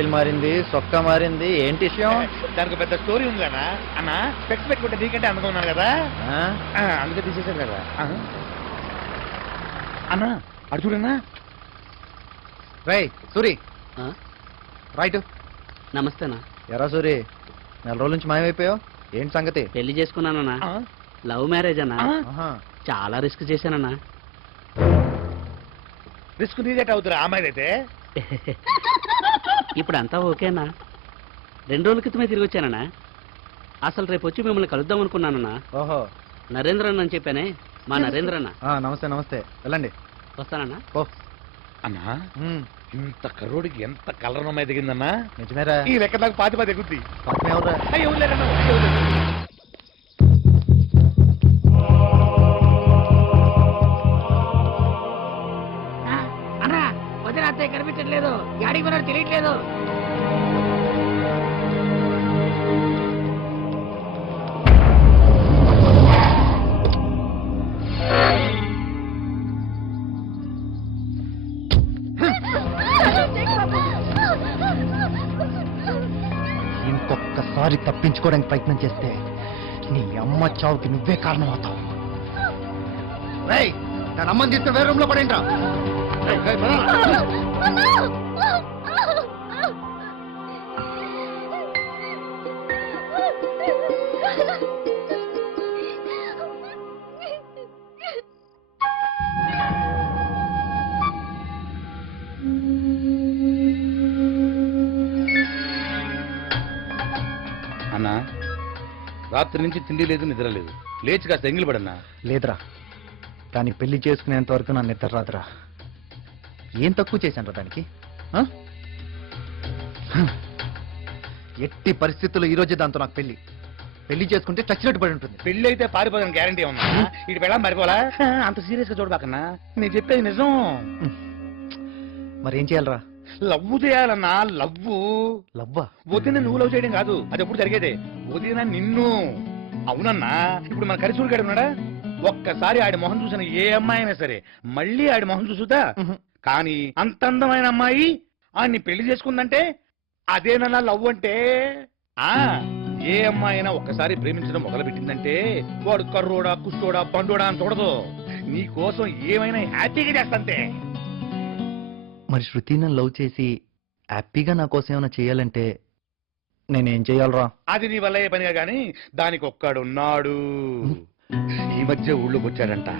బాడీలు మారింది, సొక్క మారింది, ఏంటి విషయం? దానికి పెద్ద స్టోరీ ఉంది కదా అన్న. స్పెక్స్ పెట్టుకుంటే నీకంటే అందుగా ఉన్నాను కదా, అందుకే తీసేసాను కదా అన్న. అడు చూడన్నా. రై సూరి, రైట్. నమస్తేనా. ఎరా సూరి, నెల రోజుల నుంచి మాయమైపోయావు, ఏంటి సంగతి? పెళ్లి చేసుకున్నానన్నా. లవ్ మ్యారేజ్ అన్నా. చాలా రిస్క్ చేశానన్నా. రిస్క్ నీదేట అవుతురా అమ్మాయిదైతే. ఇప్పుడు అంతా ఓకేనా? 2 రోజుల క్రితమే తిరిగి వచ్చానన్నా. అసలు రేపు వచ్చి మిమ్మల్ని కలుద్దాం అనుకున్నానన్నా. ఓహో, నరేంద్ర అన్న అని చెప్పానే, మా నరేంద్ర అన్న. నమస్తే నమస్తే, వెళ్ళండి. వస్తానన్నా. ఓ అన్నా, ఇంత కరోడికి ఎంత కలర్ అమ్మాయి దిగిందన్నా. నిజమేరా? ఈ లెక్క నాకు 10 దిగుద్ది. పక్కనే ఎవరా? అయ్యో లేదన్నా. అన్నా వదిన అత్తయ్య కనిపించట్లేదు, గాడికి మనకు తెలియట్లేదు. ఇంకొక్కసారి తప్పించుకోవడానికి ప్రయత్నం చేస్తే నీ అమ్మ చావుకి నువ్వే కారణం అవుతావు. నా అమ్మని తీసుకుని వేరే రూమ్ లో పడేంట్రా. అన్నా, రాత్రి నుంచి తిండి లేదు, నిద్ర లేదు. లేచి కాస్త ఎంగిలి పడన్నా. లేదురా, కానీ పెళ్లి చేసుకునేంత వరకు నా నిద్ర రాదురా. ఏం తక్కువ చేశాను దానికి? ఎట్టి పరిస్థితుల్లో ఈ రోజే దాంతో నాకు పెళ్లి చేసుకుంటే చచ్చినట్టు పడి ఉంటుంది. పెళ్లి అయితే పారిపోదాని గ్యారంటీ ఉన్నా. ఇటు వెళ్ళాం పారిపోలా. అంత సీరియస్ గా చూడబాకన్నా, నేను చెప్పేది నిజం. మరేం చేయాలరా? లవ్వు చేయాలన్నా. లవ్వా? వదిన నువ్వు లవ్ చేయడం కాదు, అది ఎప్పుడు జరిగేదే. వదిన నిన్ను. అవునన్నా, ఇప్పుడు మన కరిసూరు గడి ఉన్నాడా, ఒక్కసారి ఆడి మొహం చూసిన ఏ అమ్మాయి అయినా సరే మళ్ళీ ఆడి మొహం చూసుదా. కానీ అంత అందమైన అమ్మాయి ఆడిని పెళ్లి చేసుకుందంటే అదేనన్నా లవ్ అంటే. ఏ అమ్మాయి అయినా ఒక్కసారి ప్రేమించడం మొదలు పెట్టిందంటే వాడు కర్రోడా, కుష్టోడా, పండోడా అని చూడదు. నీ కోసం ఏమైనా హ్యాపీగా చేస్తంతే. మరి శృతిని లవ్ చేసి హ్యాపీగా నా కోసం ఏమైనా చేయాలంటే నేనేం చేయాలరా? అది నీ వల్ల ఏ పనిగా గాని దానికి ఒక్కడున్నాడు. ఈ మధ్య ఊళ్ళోకి వచ్చాడంట.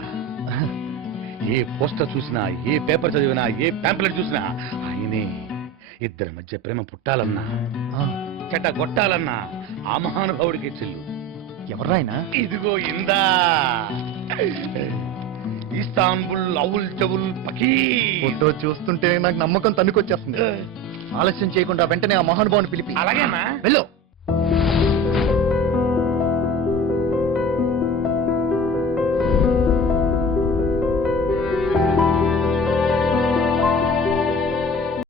ఏ పోస్టర్ చూసినా, ఏ పేపర్ చదివినా, ఏ ప్యాంప్లెట్ చూసినా ఆయనే. ఇద్దరి మధ్య ప్రేమ పుట్టాలన్నా, చెడ్డ కొట్టాలన్నా ఆ మహానుభావుడికి చెల్లు. ఎవర్రా ఆయన? ఇదిగో ఇందా, ఇస్తాన్బుల్ అవుల్ జవుల్ పకీ. ఫోటో చూస్తుంటే నాకు నమ్మకం తన్నుకొచ్చేస్తుంది. ఆలస్యం చేయకుండా వెంటనే ఆ మహానుభావుని పిలిపి. అలాగేనా? వెళ్ళు.